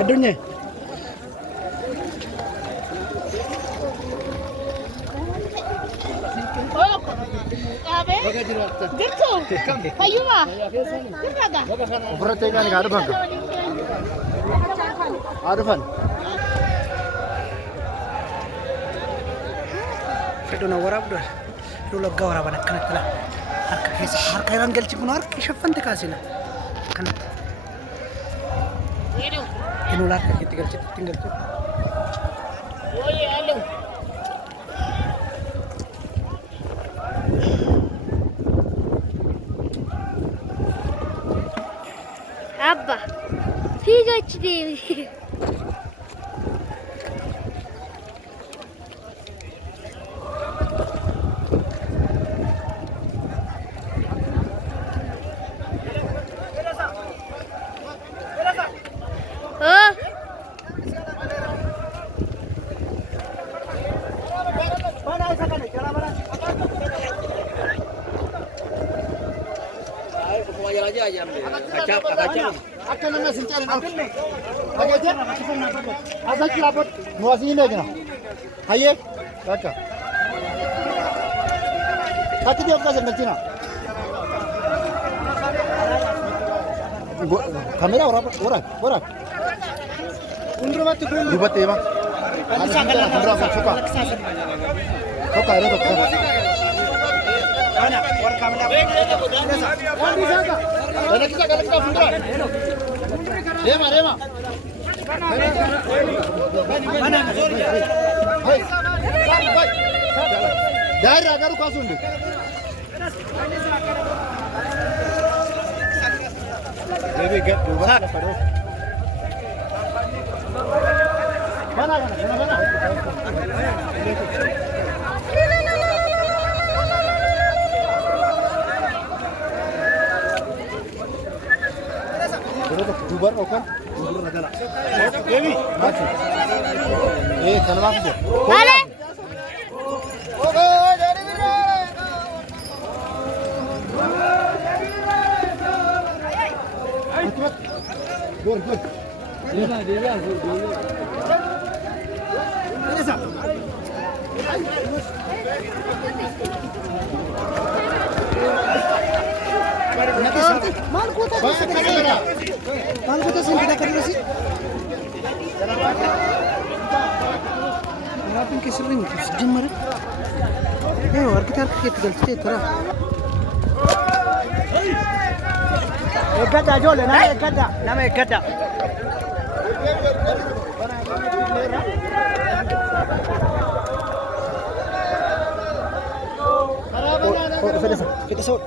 Adunya. Gitu. Payuma. Gimana? Berarti kan nggak ada bang. Ada bang. Itu nawar abdul. Dulu gawar apa nak kena telah. Harga yang gelci pun harga siapa nanti kasih lah. Kan. Ini ular tinggal tinggal. Oh iya, halo. Abba, figa içti. Oh. Akan nama sincar nak. Lagi aja. Asal kilapot. Muas ini lagi na. Haye. Kata. Kati dia apa jangan cina. Kamera orang. Undur batu pun. Dubat ya bang. Ada sangat berapa suka. Suka ada tak. Mana? Orang kamera. Orang di sana. Mana kita kalau kita fundra. Rema. Mana? Hai. Daerah garu kasundu. Maybe get to back. Mana? Dubar okan, dubar ada lah. Dewi, macam. Kalau apa? Halo. Jadi Good. Dia. Mal kota sini kita kerja sih. Apa yang kesering sejam mana? Orang kita tinggal cerita. Ekada jole, nama ekada. Kita sort.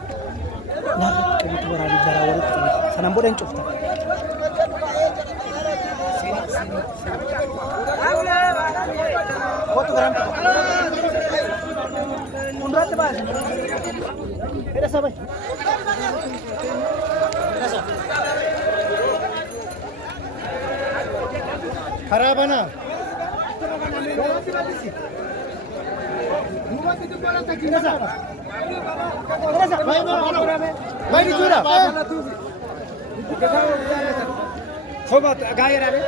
Nah, kita berada di dalam sana boleh cufta. Foto gram. Mundur ke bawah. Ada siapa? खराब है ना भाई चूरा खोबत गाय रे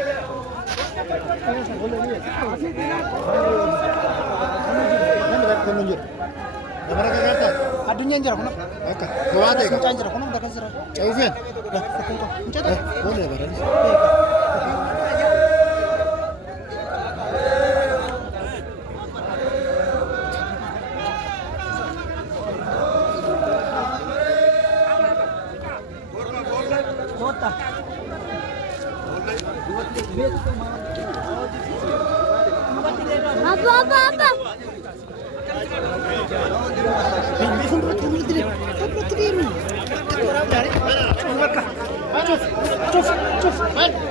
adunya anjir kono oke kuat ya anjir kono udah kasih jauhin lah boleh barang Apa?